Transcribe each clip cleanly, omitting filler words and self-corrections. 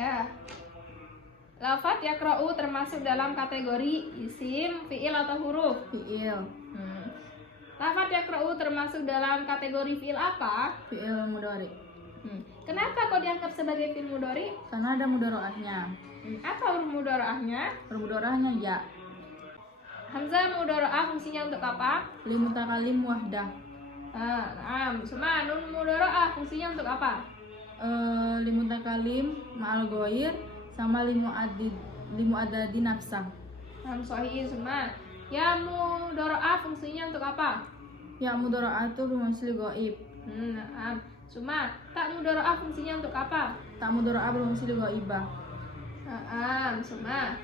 Ya. Lafadz yaqra'u termasuk dalam kategori isim, fi'il atau huruf? Fi'il. Lafadz yaqra'u termasuk dalam kategori fi'il apa? Fi'il mudhari. Kenapa kok dianggap sebagai fi'il mudhari? Karena ada mudharaatnya. Apa huruf mudharaahnya? Huruf mudharaahnya ya. Hamzah mudharaah fungsinya untuk apa? Limutakalim wahdah. Sama nun mudharaah fungsinya untuk apa? Limutakalim ma'al ghair sama limu'addadi nafsah. Sahih semua. Ya mudharaah fungsinya untuk apa? Ya mudharaah itu berfungsi ghaib. Semua. Tak mudharaah fungsinya untuk apa? Tak mudharaah berfungsi ghaibah. Semua.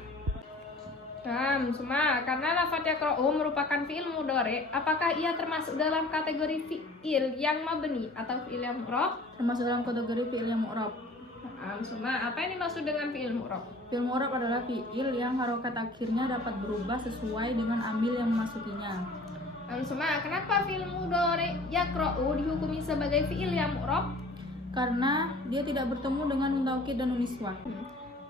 Karena lafadz yaqra'u merupakan fi'il mudhari, apakah ia termasuk dalam kategori fi'il yang mabni atau fi'il yang mu'rab? Termasuk dalam kategori fi'il yang mu'rab. Semua. Apa yang dimaksud dengan fi'il mu'rab? Fi'il mu'rab adalah fi'il yang harokat akhirnya dapat berubah sesuai dengan amil yang memasukinya. Semua. Kenapa fi'il mudhari yaqra'u dihukumi sebagai fi'il yang mu'rab? Karena dia tidak bertemu dengan nun taukid dan nun niswah.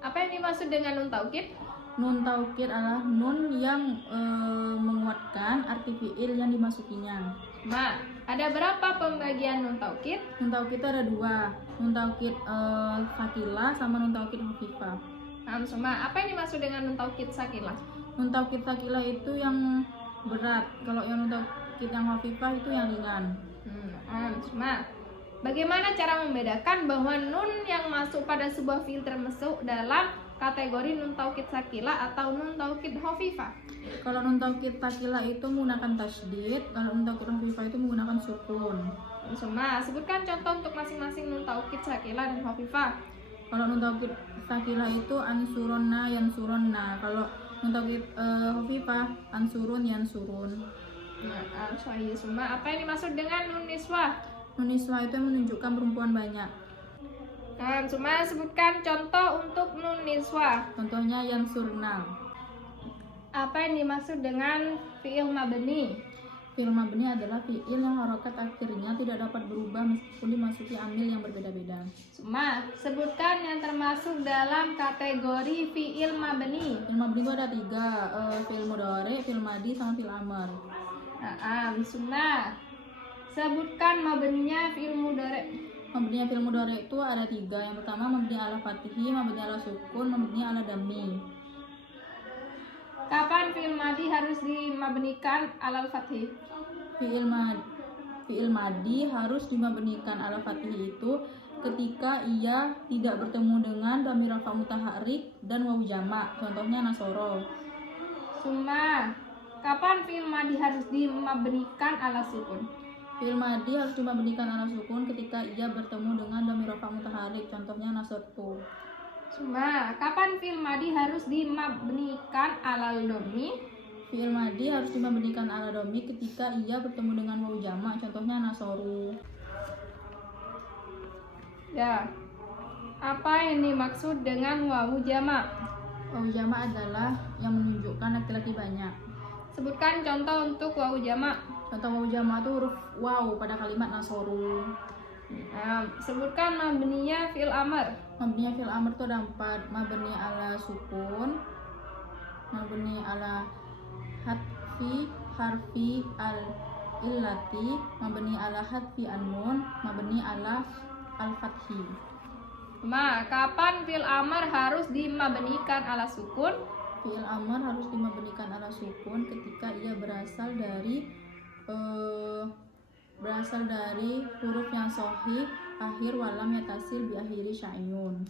Apa yang dimaksud dengan nun taukid? Nun taukid adalah nun yang menguatkan arti fi'il yang dimasukinya. Ada berapa pembagian nun taukid? Nun taukid itu ada dua, nun taukid sakilah sama nun taukid khafifah. Semua. Apa yang dimaksud dengan nun taukid sakilah? Nun taukid sakilah itu yang berat, kalau yang nun taukid yang khafifah itu yang ringan. Semua. Bagaimana cara membedakan bahwa nun yang masuk pada sebuah fi'il termasuk dalam kategori nun taukid sakilah atau nun taukid khafifah? Kalau nun taukid sakilah itu menggunakan tasydid, kalau nun taukid khafifah itu menggunakan sukun. Semua. Sebutkan contoh untuk masing-masing nun taukid sakilah dan khafifah. Kalau nun taukid sakilah itu ansuronna yansuronna. Kalau nun taukid khafifah ansurun yansurun. Sahih semua. Apa yang dimaksud dengan nun niswah? Nun niswah itu yang menunjukkan perempuan banyak. Semua. Sebutkan contoh untuk nun niswah. Contohnya yansurna. Apa yang dimaksud dengan fi'il mabni? Fi'il mabni adalah fi'il yang harokat akhirnya tidak dapat berubah meskipun dimasuki amil yang berbeda-beda. Semua. Sebutkan yang termasuk dalam kategori fi'il mabni. Fi'il mabni itu ada tiga, fi'il mudhari, fi'il madi, sama fi'il amr. Semua. Sebutkan mabninya fi'il mudhari. Mabninya fi'il mudhari itu ada tiga. Yang pertama mabni ala fatihi, mabni ala sukun, mabni ala dami. Kapan fi'il madi harus dimabnikan alal fathih? Fi'il madi harus dimabnikan ala fatihi itu ketika ia tidak bertemu dengan dhamir rafa mutaharrik dan wawu jamak. Contohnya nasoro. Semua. Kapan fi'il madi harus dimabnikan ala sukun? Fi'il madi harus dimabnikan ala sukun ketika ia bertemu dengan dhamir rafa mutaharrik. Contohnya nasartu. Semua. Kapan fi'il madi harus dimabnikan alal dhammi? Fi'il madi harus dimabnikan ala dhammi ketika ia bertemu dengan wawu jamak. Contohnya nasoru. Ya. Apa yang dimaksud dengan wawu jamak? Wawu jamak adalah yang menunjukkan laki-laki banyak. Sebutkan contoh untuk wawu jamak. Contoh wawu jamak itu huruf waw pada kalimat nasoru. Sebutkan mabninya fi'il amr. Mabninya fi'il amr itu ada 4. Mabni ala sukun, mabni ala hatfi harfi al illati, mabni ala hatfi an-nun, mabni ala al-fathi. Kapan fi'il amr harus dimabnikan ala sukun? Fi'il amr harus dimabnikan ala sukun ketika ia berasal dari huruf yang sahih akhir walam yatasil bi akhiri sya'yun.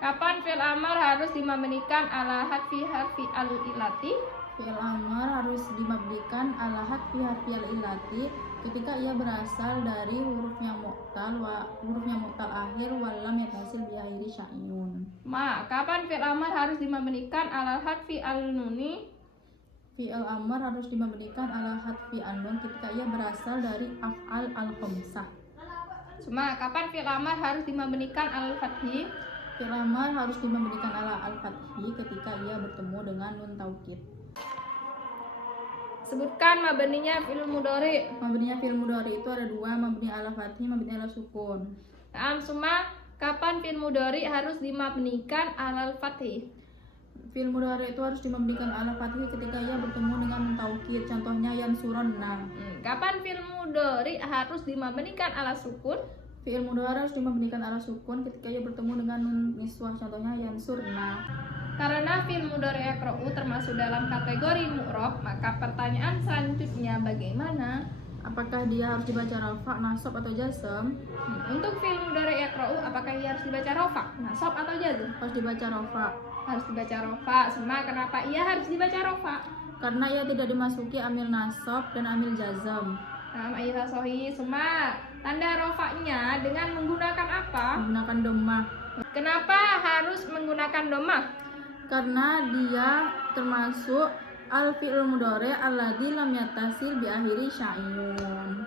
Kapan fi'il amr harus dimabnikan ala harfi al illati? Fi'il amr harus dimabnikan ala harfi al illati ketika ia berasal dari huruf yang mu'tal akhir walam yatasil bi akhiri sya'yun. Kapan fi'il amr harus dimabnikan ala harfi al nuni? Fi'il amr harus dimabnikan ala hatfi an-nun ketika ia berasal dari af'al al-khamsah. Kapan fi'il amr harus dimabnikan ala fathi? Fi'il amr harus dimabnikan ala al-fathi ketika ia bertemu dengan nun taukid. Sebutkan mabninya fi'il mudhari. Mabninya fi'il mudhari itu ada 2, mabni ala fathi, mabni ala sukun. Semua. Kapan fi'il mudhari harus dimabnikan alal fathih? Fi'il mudhari itu harus dimabnikan ala fathih ketika ia bertemu dengan nun taukid. Contohnya yansuronna. Kapan fi'il mudhari harus dimabnikan ala sukun? Fi'il mudhari harus dimabnikan ala sukun ketika ia bertemu dengan nun niswah. Contohnya yansurna. Karena fi'il mudhari yaqra'u termasuk dalam kategori mu'rab, maka pertanyaan selanjutnya bagaimana? Apakah dia harus dibaca rafa, nasab atau jazm? Untuk fi'il mudhari yaqra'u, apakah ia harus dibaca rafa, nasab atau jazm? Harus dibaca rafa. Harus dibaca rafa. Semua kenapa ia harus dibaca rafa? Karena ia tidak dimasuki amil nasab dan amil jazm. Ayuha sohi, semua tanda rafanya dengan menggunakan apa? Menggunakan dhammah. Kenapa harus menggunakan dhammah? Karena dia termasuk al fi'il mudhari alladzi lam yattasil bi akhiri syai'un.